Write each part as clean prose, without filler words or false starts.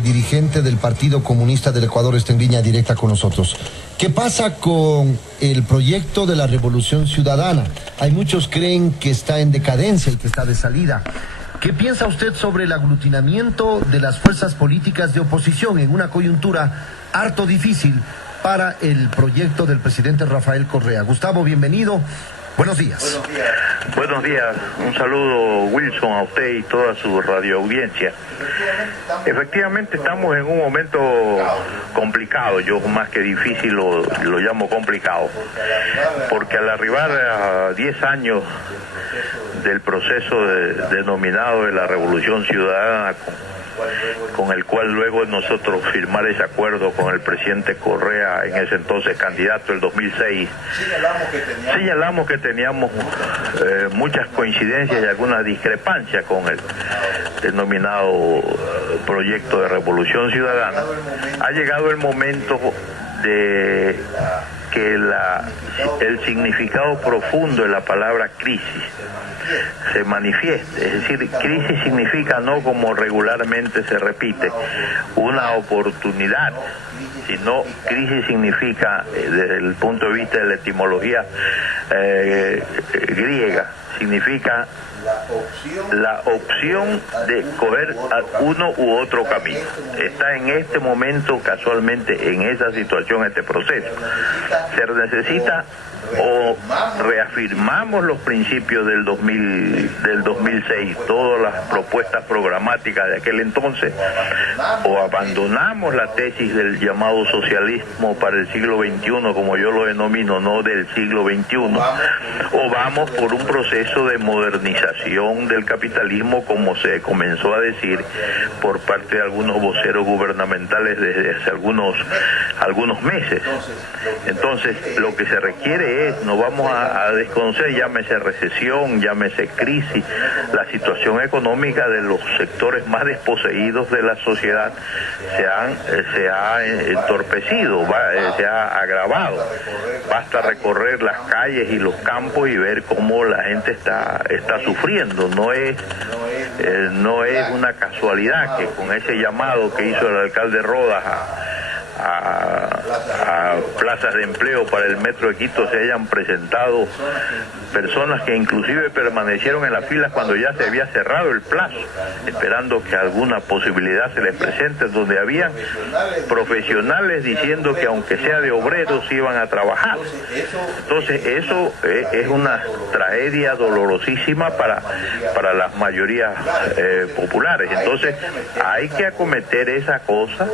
dirigente del Partido Comunista del Ecuador, está en línea directa con nosotros. ¿Qué pasa con el proyecto de la Revolución Ciudadana? Hay muchos creen que está en decadencia y que está de salida. ¿Qué piensa usted sobre el aglutinamiento de las fuerzas políticas de oposición en una coyuntura harto difícil para el proyecto del presidente Rafael Correa? Gustavo, bienvenido. Buenos días. Buenos días. Un saludo, Wilson, a usted y toda su radioaudiencia. Efectivamente estamos en un momento complicado, yo más que difícil lo llamo complicado, porque al arribar a 10 años del proceso denominado de la Revolución Ciudadana, con el cual luego nosotros firmar ese acuerdo con el presidente Correa, en ese entonces candidato el 2006, señalamos que teníamos muchas coincidencias y algunas discrepancias con el denominado proyecto de Revolución Ciudadana. Ha llegado el momento de que el significado profundo de la palabra crisis se manifieste. Es decir, crisis significa, no como regularmente se repite, una oportunidad, sino crisis significa, desde el punto de vista de la etimología griega, significa la opción de coger uno u otro camino. Está en este momento, casualmente, en esa situación, este proceso. Se necesita o reafirmamos los principios del 2006, todas las propuestas programáticas de aquel entonces, o abandonamos la tesis del llamado socialismo para el siglo XXI, como yo lo denomino, no del siglo XXI, o vamos por un proceso de modernización del capitalismo, como se comenzó a decir por parte de algunos voceros gubernamentales desde hace algunos meses. Entonces, lo que se requiere es, no vamos a desconocer, llámese recesión, llámese crisis, la situación económica de los sectores más desposeídos de la sociedad se ha entorpecido, se ha agravado. Basta recorrer las calles y los campos y ver cómo la gente está sufriendo. No es una casualidad que con ese llamado que hizo el alcalde Rodas a plazas de empleo para el Metro de Quito se hayan presentado personas que inclusive permanecieron en las filas cuando ya se había cerrado el plazo, esperando que alguna posibilidad se les presente, donde habían profesionales diciendo que aunque sea de obreros iban a trabajar. Entonces eso es una tragedia dolorosísima para las mayorías populares. Entonces hay que acometer esa cosa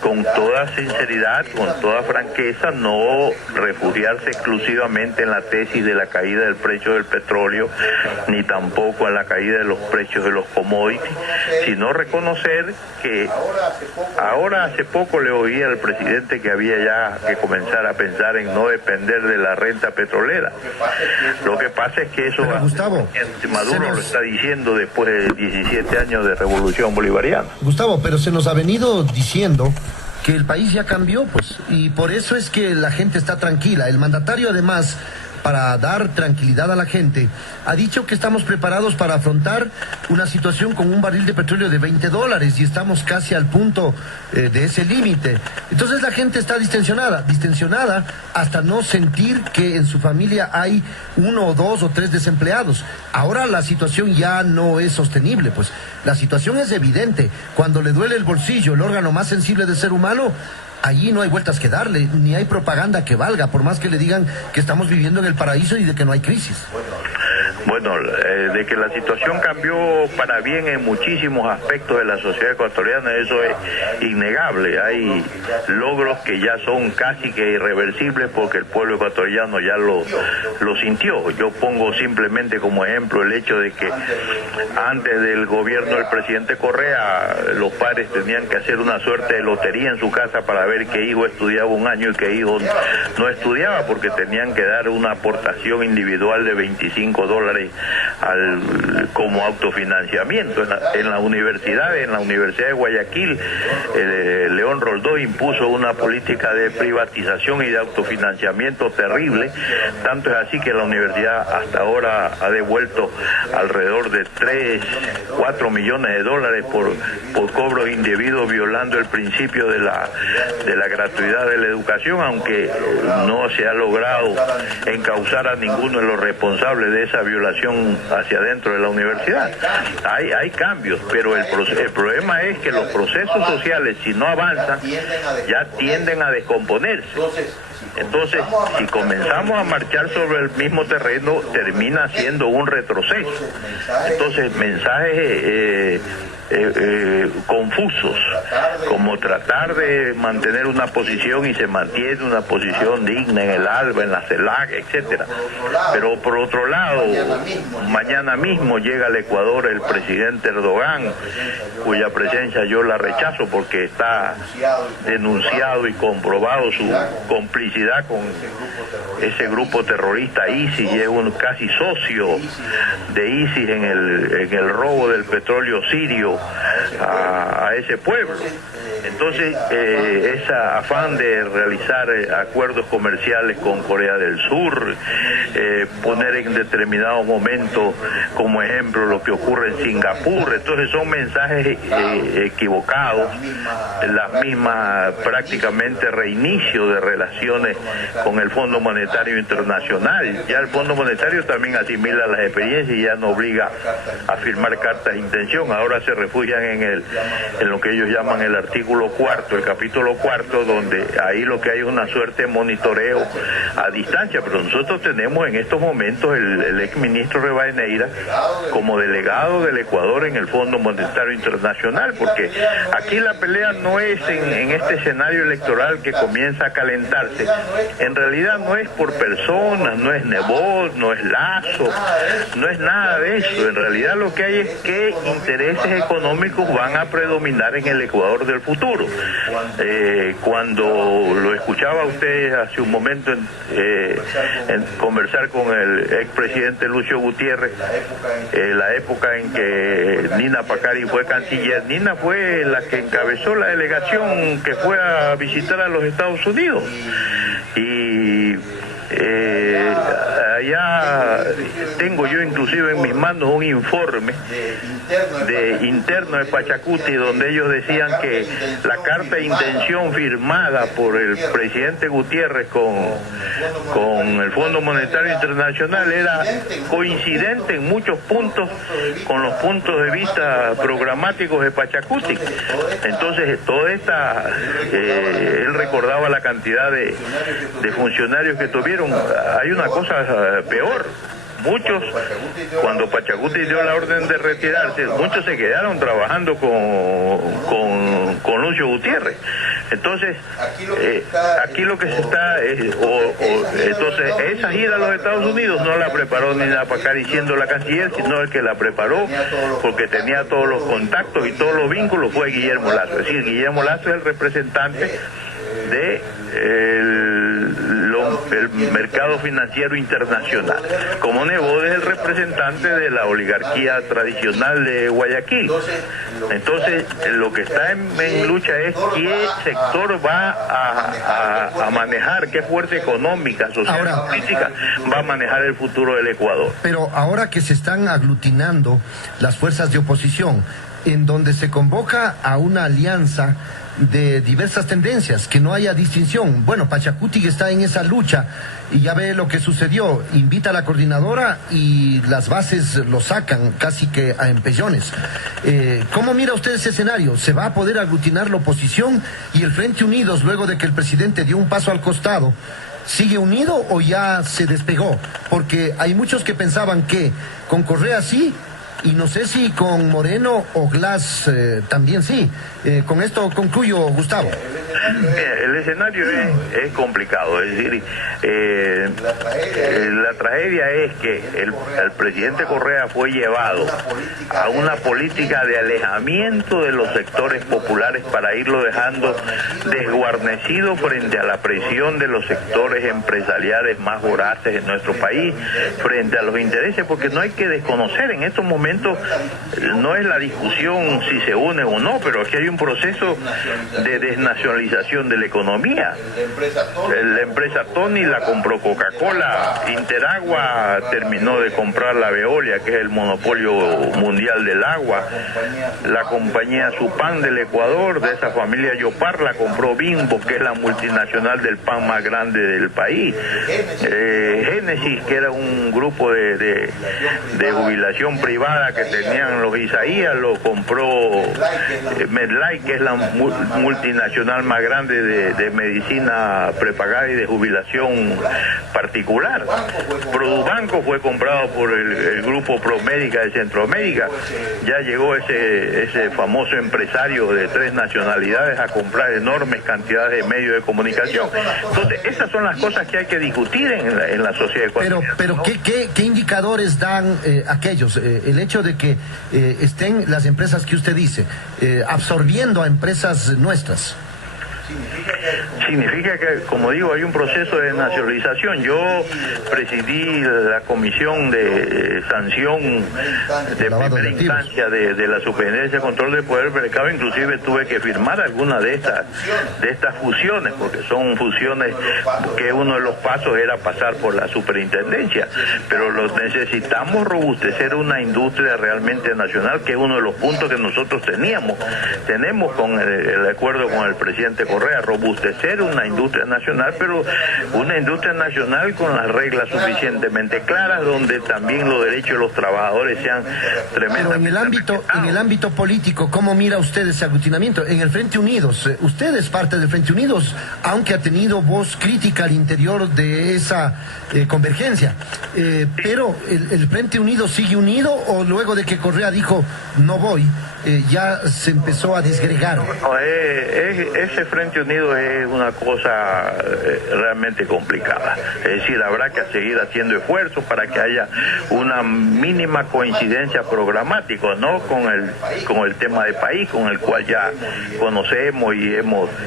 con toda sinceridad, con toda franqueza, no refugiarse exclusivamente en la tesis de la caída del precio del petróleo, ni tampoco en la caída de los precios de los commodities, sino reconocer que ahora hace poco le oí al presidente que había ya que comenzar a pensar en no depender de la renta petrolera. Lo que pasa es que eso, Gustavo, Maduro lo está diciendo después de 17 años de revolución bolivariana. Gustavo, pero se nos ha venido diciendo que el país ya cambió, pues, y por eso es que la gente está tranquila. El mandatario, además, para dar tranquilidad a la gente, ha dicho que estamos preparados para afrontar una situación con un barril de petróleo de $20 y estamos casi al punto de ese límite. Entonces la gente está distensionada hasta no sentir que en su familia hay 1 o 2 o 3 desempleados. Ahora la situación ya no es sostenible, pues la situación es evidente. Cuando le duele el bolsillo, el órgano más sensible del ser humano, allí no hay vueltas que darle, ni hay propaganda que valga, por más que le digan que estamos viviendo en el paraíso y de que no hay crisis. Bueno, de que la situación cambió para bien en muchísimos aspectos de la sociedad ecuatoriana, eso es innegable. Hay logros que ya son casi que irreversibles porque el pueblo ecuatoriano ya lo sintió. Yo pongo simplemente como ejemplo el hecho de que antes del gobierno del presidente Correa, los padres tenían que hacer una suerte de lotería en su casa para ver qué hijo estudiaba un año y qué hijo no estudiaba, porque tenían que dar una aportación individual de $25 dólares como autofinanciamiento. En la Universidad de Guayaquil, León Roldós impuso una política de privatización y de autofinanciamiento terrible. Tanto es así que la universidad hasta ahora ha devuelto alrededor de 4 millones de dólares por cobros indebidos, violando el principio de la gratuidad de la educación, aunque no se ha logrado encauzar a ninguno de los responsables de esa violación hacia dentro de la universidad. Hay cambios, pero el problema es que los procesos sociales, si no avanzan, ya tienden a descomponerse. Entonces, si comenzamos a marchar sobre el mismo terreno, termina siendo un retroceso. Entonces, mensajes confusos, como tratar de mantener una posición y se mantiene una posición digna en el ALBA, en la CELAC, etcétera. Pero por otro lado, mañana mismo llega al Ecuador el presidente Erdogan, cuya presencia yo la rechazo porque está denunciado y comprobado su complicidad con ese grupo terrorista ISIS, y es un casi socio de ISIS en el robo del petróleo sirio a ese pueblo. Entonces, ese afán de realizar acuerdos comerciales con Corea del Sur, poner en determinado momento como ejemplo lo que ocurre en Singapur, entonces son mensajes equivocados, las mismas prácticamente reinicio de relaciones con el Fondo Monetario Internacional. Ya el Fondo Monetario también asimila las experiencias y ya no obliga a firmar cartas de intención, ahora se refugian en lo que ellos llaman el artículo cuarto, el capítulo cuarto, donde ahí lo que hay es una suerte de monitoreo a distancia, pero nosotros tenemos en estos momentos el exministro Rivadeneira como delegado del Ecuador en el Fondo Monetario Internacional, porque aquí la pelea no es en este escenario electoral que comienza a calentarse, en realidad no es por personas, no es Nebot, no es Lazo, no es nada de eso, en realidad lo que hay es qué intereses económicos van a predominar en el Ecuador del futuro. Cuando lo escuchaba a usted hace un momento en conversar con el expresidente Lucio Gutiérrez, la época en que Nina Pacari fue canciller, Nina fue la que encabezó la delegación que fue a visitar a los Estados Unidos, y allá tengo yo inclusive en mis manos un informe interno de Pachacuti, donde ellos decían que la carta de intención firmada por el presidente Gutiérrez con el Fondo Monetario Internacional era coincidente en muchos puntos con los puntos de vista programáticos de Pachacuti. Entonces, toda esta, él recordaba la cantidad de funcionarios que tuvieron. Hay una cosa peor. Muchos, cuando Pachacuti dio la orden de retirarse, muchos se quedaron trabajando con Lucio Gutiérrez. Entonces, aquí lo que se está entonces, esa gira a los Estados Unidos no la preparó Nina Pacari siendo la canciller, sino el que la preparó, porque tenía todos los contactos y todos los vínculos, fue Guillermo Lazo. Es decir, Guillermo Lazo es el representante de el mercado financiero internacional, como Nebot es el representante de la oligarquía tradicional de Guayaquil. Entonces, lo que está en lucha es qué sector va a manejar, qué fuerza económica, social y política va a manejar el futuro del Ecuador. Pero ahora que se están aglutinando las fuerzas de oposición, en donde se convoca a una alianza de diversas tendencias, que no haya distinción. Bueno, Pachacuti está en esa lucha y ya ve lo que sucedió, invita a la coordinadora y las bases lo sacan casi que a empellones. ¿Cómo mira usted ese escenario? ¿Se va a poder aglutinar la oposición y el Frente Unidos luego de que el presidente dio un paso al costado? ¿Sigue unido o ya se despegó? Porque hay muchos que pensaban que con Correa sí, y no sé si con Moreno o Glass también sí. Con esto concluyo, Gustavo. El escenario es complicado, es decir, la tragedia es que el presidente Correa fue llevado a una política de alejamiento de los sectores populares para irlo dejando desguarnecido frente a la presión de los sectores empresariales más voraces en nuestro país, frente a los intereses, porque no hay que desconocer, en estos momentos no es la discusión si se une o no, pero aquí hay un proceso de desnacionalización de la economía. La empresa Tony la compró Coca-Cola, Interagua terminó de comprar la Veolia, que es el monopolio mundial del agua, la compañía Supan del Ecuador, de esa familia Yopar, la compró Bimbo, que es la multinacional del pan más grande del país. Génesis, que era un grupo de jubilación privada que tenían los Isaías, lo compró MedLife, que es la multinacional más grande de medicina prepagada y de jubilación particular. Produbanco fue comprado por el grupo Promédica de Centroamérica. Ya llegó ese famoso empresario de 3 nacionalidades a comprar enormes cantidades de medios de comunicación. Entonces, esas son las cosas que hay que discutir en la sociedad ecuatoriana. Pero ¿qué indicadores dan aquellos? El hecho de que estén las empresas que usted dice absorbiendo a empresas nuestras. Significa que, como digo, hay un proceso de nacionalización. Yo presidí la comisión de sanción de primera instancia de la Superintendencia de Control del Poder del Mercado, inclusive tuve que firmar algunas de estas fusiones, porque son fusiones que uno de los pasos era pasar por la superintendencia, pero necesitamos robustecer una industria realmente nacional, que es uno de los puntos que nosotros tenemos con el acuerdo con el presidente Correa, robustecer una industria nacional, pero una industria nacional con las reglas suficientemente claras, donde también los derechos de los trabajadores sean tremendamente respetados. En el ámbito político, ¿cómo mira usted ese aglutinamiento? En el Frente Unidos, usted es parte del Frente Unidos, aunque ha tenido voz crítica al interior de esa convergencia, pero ¿el Frente Unido sigue unido o luego de que Correa dijo no voy, ya se empezó a disgregar? No, ese Frente Unido es una cosa realmente complicada. Es decir, habrá que seguir haciendo esfuerzos para que haya una mínima coincidencia programática, ¿no? Con el tema de país, con el cual ya conocemos y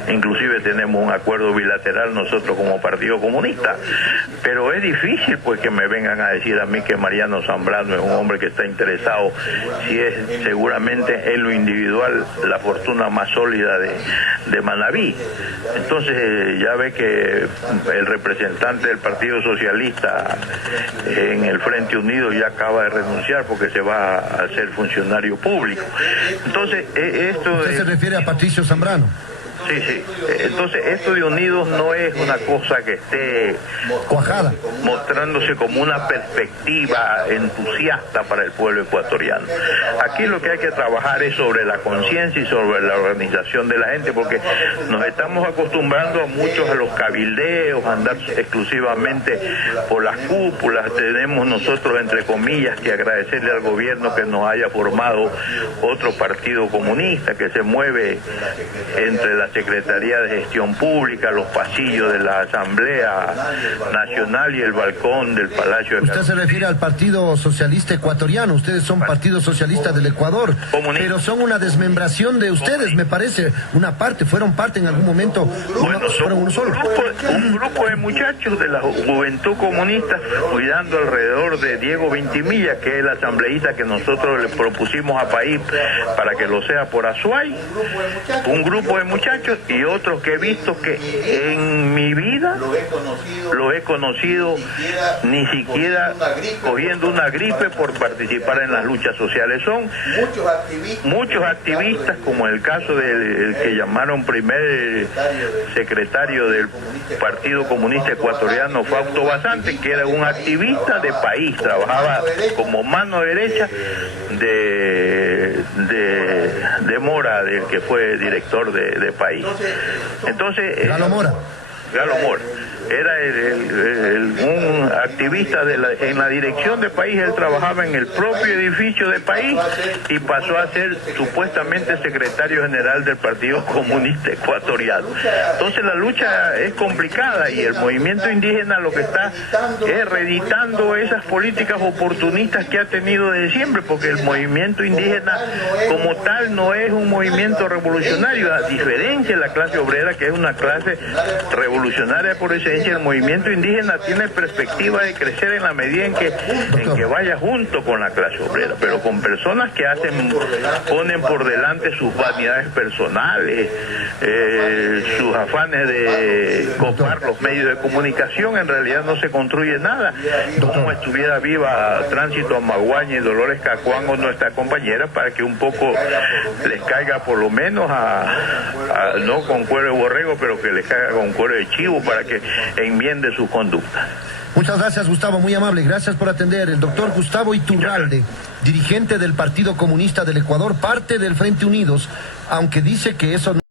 inclusive tenemos un acuerdo bilateral nosotros como Partido Comunista. Pero es difícil pues que me vengan a decir a mí que Mariano Zambrano es un hombre que está interesado, si es seguramente en lo individual la fortuna más sólida de Manabí. Entonces ya ve que el representante del Partido Socialista en el Frente Unido ya acaba de renunciar porque se va a ser funcionario público. Entonces esto... ¿Usted se refiere a Patricio Zambrano? Sí. Entonces, esto de Unidos no es una cosa que esté cuajada, mostrándose como una perspectiva entusiasta para el pueblo ecuatoriano. Aquí lo que hay que trabajar es sobre la conciencia y sobre la organización de la gente, porque nos estamos acostumbrando a muchos a los cabildeos, a andar exclusivamente por las cúpulas. Tenemos nosotros, entre comillas, que agradecerle al gobierno que nos haya formado otro partido comunista que se mueve entre la Secretaría de Gestión Pública, los pasillos de la Asamblea Nacional y el balcón del Palacio de... Usted se refiere al Partido Socialista Ecuatoriano. Ustedes son Partido Socialista del Ecuador, pero son una desmembración de ustedes, me parece, una parte, fueron parte en algún momento, fueron uno solo. Un grupo de muchachos de la juventud comunista cuidando alrededor de Diego Vintimilla, que es el asambleísta que nosotros le propusimos a País para que lo sea por Azuay. Un grupo de muchachos y otros que he visto que en mi vida lo he conocido ni siquiera cogiendo una gripe por participar en las luchas sociales. Son muchos activistas, como el caso del que llamaron primer secretario del Partido Comunista Ecuatoriano, Fausto Basante, que era un activista de País, trabajaba como mano derecha de Mora, del que fue director de País. Entonces, Galo Mora. Galo Mora. Era un activista en la dirección de País. Él trabajaba en el propio edificio de País y pasó a ser supuestamente secretario general del Partido Comunista Ecuatoriano. Entonces la lucha es complicada y el movimiento indígena lo que está es reeditando esas políticas oportunistas que ha tenido desde siempre, porque el movimiento indígena como tal no es un movimiento revolucionario, a diferencia de la clase obrera, que es una clase revolucionaria por esencia. El movimiento indígena tiene perspectiva de crecer en la medida en que vaya junto con la clase obrera, pero con personas que ponen por delante sus vanidades personales, sus afanes de copar los medios de comunicación. En realidad no se construye nada. Como estuviera viva Tránsito Amaguaña y Dolores Cacuango, nuestra compañera, para que un poco les caiga por lo menos no con cuero de borrego, pero que les caiga con cuero de chivo para que enmiende su conducta. Muchas gracias, Gustavo, muy amable. Gracias por atender. El doctor Gustavo Iturralde, dirigente del Partido Comunista del Ecuador, parte del Frente Unidos, aunque dice que eso no